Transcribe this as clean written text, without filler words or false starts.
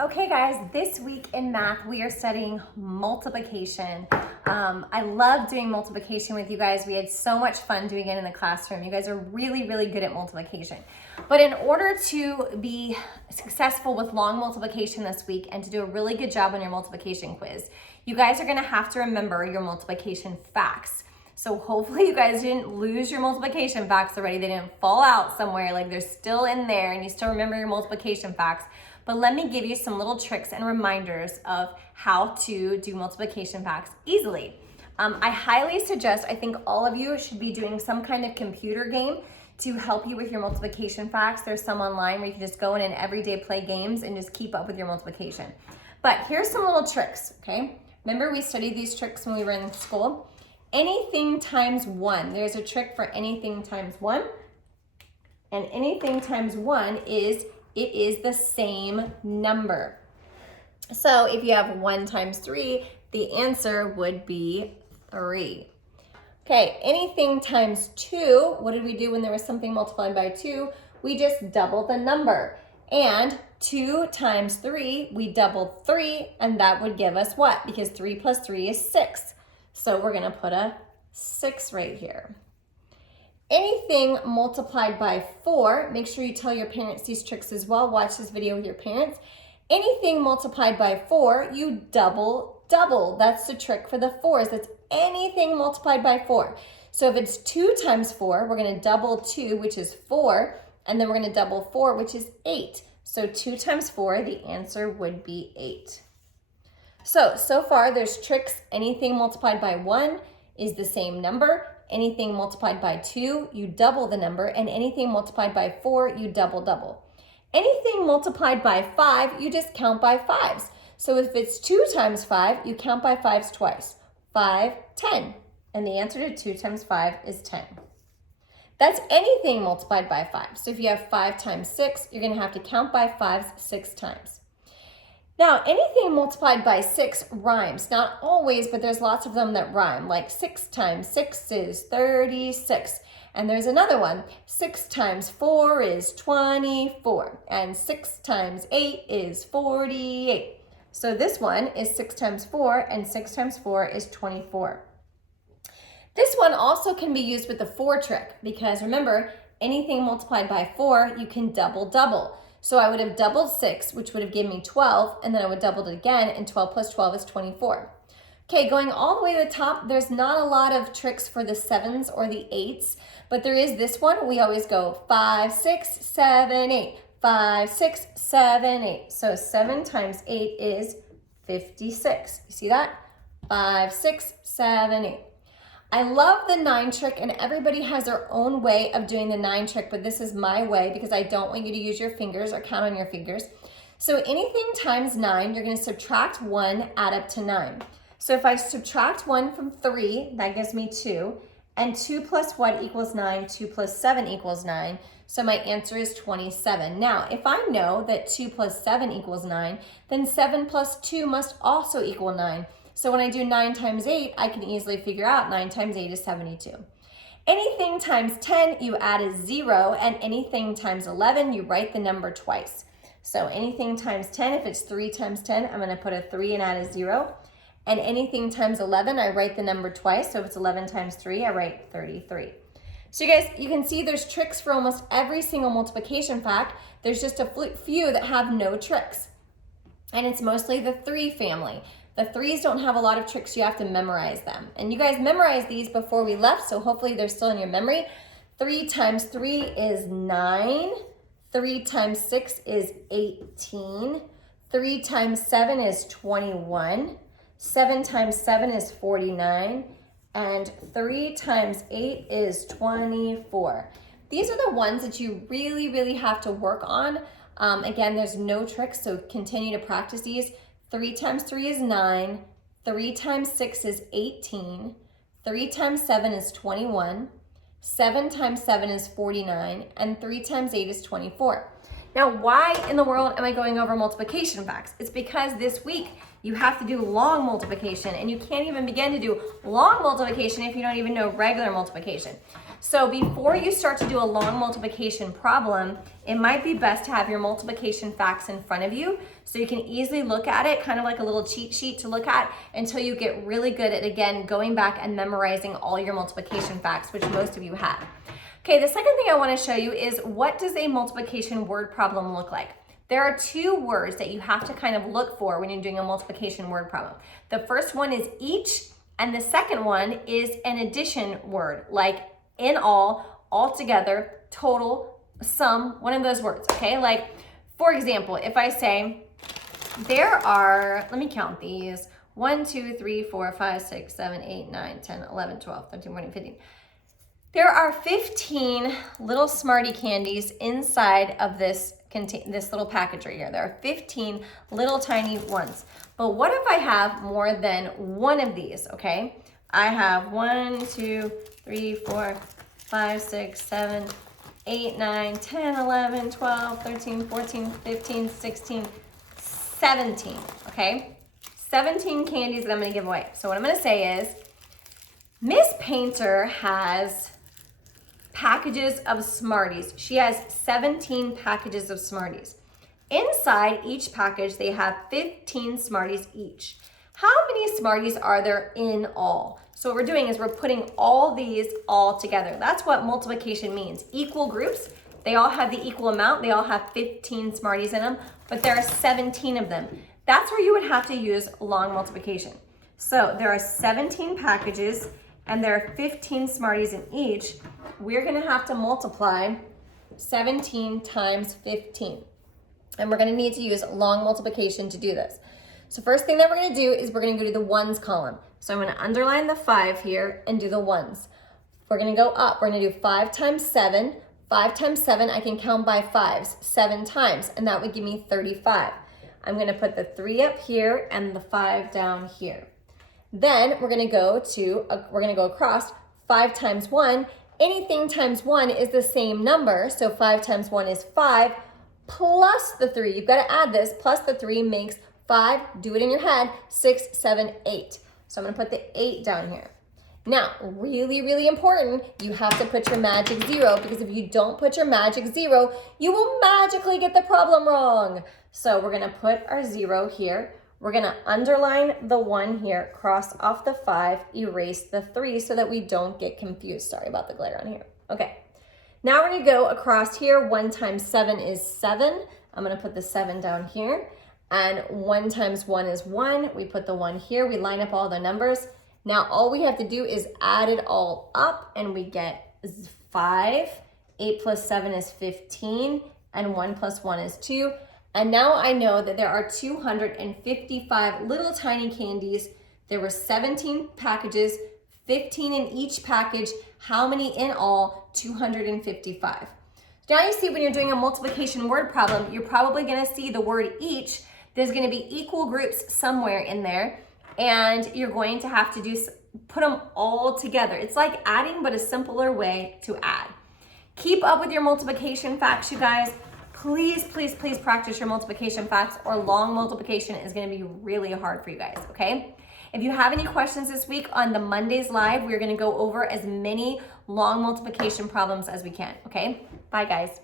Okay guys, this week in math, we are studying multiplication. I love doing multiplication with you guys. We had so much fun doing it in the classroom. You guys are really, really good at multiplication. But in order to be successful with long multiplication this week and to do a really good job on your multiplication quiz, you guys are gonna have to remember your multiplication facts. So hopefully you guys didn't lose your multiplication facts already. They didn't fall out somewhere, like they're still in there and you still remember your multiplication facts. But let me give you some little tricks and reminders of how to do multiplication facts easily. I highly suggest, I think all of you should be doing some kind of computer game to help you with your multiplication facts. There's some online where you can just go in and everyday play games and just keep up with your multiplication. But here's some little tricks, okay? Remember we studied these tricks when we were in school? Anything times 1. There's a trick for anything times 1. And anything times 1 is it is the same number. So if you have 1 times 3, the answer would be 3. Okay, anything times 2, what did we do when there was something multiplied by 2? We just doubled the number. And 2 times 3, we doubled 3, and that would give us what? Because 3 plus 3 is 6. So we're gonna put a 6 right here. Anything multiplied by 4, make sure you tell your parents these tricks as well. Watch this video with your parents. Anything multiplied by 4, you double. That's the trick for the 4s. That's anything multiplied by 4. So if it's 2 times 4, we're going to double 2, which is 4, and then we're going to double 4, which is 8. So 2 times 4, the answer would be 8. So far there's tricks. Anything multiplied by 1 is the same number. Anything multiplied by 2, you double the number, and anything multiplied by 4, you double. Anything multiplied by 5, you just count by 5s. So if it's 2 times 5, you count by 5s twice. 5, 10. And the answer to 2 times 5 is 10. That's anything multiplied by 5. So if you have 5 times 6, you're going to have to count by 5s 6 times. Now, anything multiplied by 6 rhymes. Not always, but there's lots of them that rhyme. Like 6 times 6 is 36. And there's another one. 6 times 4 is 24. And 6 times 8 is 48. So this one is 6 times 4, and 6 times 4 is 24. This one also can be used with the 4 trick, because remember, anything multiplied by 4, you can double. So I would have doubled 6, which would have given me 12, and then I would double it again, and 12 plus 12 is 24. Okay, going all the way to the top, there's not a lot of tricks for the 7s or the 8s, but there is this one. We always go 5, 6, 7, 8. 5, 6, 7, 8. So 7 times 8 is 56. You see that? 5, 6, 7, 8. I love the 9 trick, and everybody has their own way of doing the 9 trick, but this is my way because I don't want you to use your fingers or count on your fingers. So anything times 9, you're going to subtract 1, add up to 9. So if I subtract 1 from 3, that gives me 2. And 2 plus what equals 9? 2 plus 7 equals 9. So my answer is 27. Now, if I know that 2 plus 7 equals 9, then 7 plus 2 must also equal 9. So when I do 9 times 8, I can easily figure out 9 times 8 is 72. Anything times 10, you add a 0, and anything times 11, you write the number twice. So anything times 10, if it's 3 times 10, I'm going to put a 3 and add a 0. And anything times 11, I write the number twice. So if it's 11 times 3, I write 33. So you guys, you can see there's tricks for almost every single multiplication fact. There's just a few that have no tricks. And it's mostly the 3 family. The 3s don't have a lot of tricks. You have to memorize them. And you guys memorized these before we left, so hopefully they're still in your memory. 3 times 3 is 9. 3 times 6 is 18. 3 times 7 is 21. 7 times 7 is 49. And 3 times 8 is 24. These are the ones that you really have to work on. Again, there's no tricks, so continue to practice these. 3 times 3 is 9. 3 times 6 is 18. 3 times 7 is 21. 7 times 7 is 49. And 3 times 8 is 24. Now, why in the world am I going over multiplication facts? It's because this week you have to do long multiplication, and you can't even begin to do long multiplication if you don't even know regular multiplication. So before you start to do a long multiplication problem, it might be best to have your multiplication facts in front of you so you can easily look at it, kind of like a little cheat sheet to look at until you get really good at, again, going back and memorizing all your multiplication facts, which most of you have. Okay, the second thing I want to show you is what does a multiplication word problem look like? There are two words that you have to kind of look for when you're doing a multiplication word problem. The first one is each, and the second one is an addition word, like in all together, total, sum, one of those words, okay? Like, for example, if I say, there are, let me count these, 1, 2, 3, 4, 5, 6, 7, 8, 9, 10, 11, 12, 13, 14, 15. There are 15 little Smarty candies inside of this little package right here. There are 15 little tiny ones. But what if I have more than one of these, okay? I have 1, 2, 3, 4, 5, 6, 7, 8, 9, 10, 11, 12, 13, 14, 15, 16, 17, okay? 17 candies that I'm gonna give away. So what I'm gonna say is, Miss Painter has packages of Smarties. She has 17 packages of Smarties. Inside each package, they have 15 Smarties each. How many Smarties are there in all? So what we're doing is we're putting all these all together. That's what multiplication means. Equal groups, they all have the equal amount. They all have 15 Smarties in them, but there are 17 of them. That's where you would have to use long multiplication. So there are 17 packages and there are 15 Smarties in each. We're gonna have to multiply 17 times 15. And we're gonna need to use long multiplication to do this. So first thing that we're gonna do is we're gonna go to the ones column. So I'm gonna underline the 5 here and do the ones. We're gonna go up, we're gonna do 5 times 7. 5 times 7, I can count by 5s 7 times, and that would give me 35. I'm gonna put the 3 up here and the 5 down here. Then we're gonna go across 5 times 1. Anything times 1 is the same number, so 5 times 1 is 5, plus the 3. You've got to add this, plus the 3 makes 5, do it in your head, 6, 7, 8. So I'm going to put the 8 down here. Now, really, really important, you have to put your magic 0, because if you don't put your magic 0, you will magically get the problem wrong. So we're going to put our 0 here. We're gonna underline the 1 here, cross off the 5, erase the 3 so that we don't get confused. Sorry about the glare on here. Okay, now we're gonna go across here. 1 times 7 is 7. I'm gonna put the 7 down here. And 1 times 1 is 1. We put the 1 here. We line up all the numbers. Now all we have to do is add it all up and we get 5. 8 plus 7 is 15. And 1 plus 1 is 2. And now I know that there are 255 little tiny candies. There were 17 packages, 15 in each package. How many in all? 255. Now you see when you're doing a multiplication word problem, you're probably gonna see the word each. There's gonna be equal groups somewhere in there, and you're going to have to put them all together. It's like adding, but a simpler way to add. Keep up with your multiplication facts, you guys. Please, please, please practice your multiplication facts, or long multiplication is gonna be really hard for you guys, okay? If you have any questions this week on the Mondays Live, we're gonna go over as many long multiplication problems as we can, okay? Bye, guys.